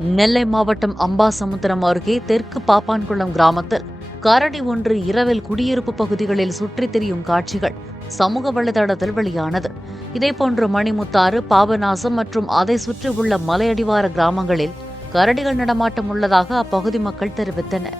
நெல்லை மாவட்டம் அம்பாசமுத்திரம் அருகே தெற்கு பாப்பான்குளம் கிராமத்தில் கரடி ஒன்று இரவில் குடியிருப்பு பகுதிகளில் சுற்றித் திரியும் காட்சிகள் சமூக வலைதளத்தில் வெளியானது. இதேபோன்று மணிமுத்தாறு, பாபநாசம் மற்றும் அதை சுற்றியுள்ள மலையடிவார கிராமங்களில் கரடிகள் நடமாட்டம் உள்ளதாக அப்பகுதி மக்கள் தெரிவித்தனர்.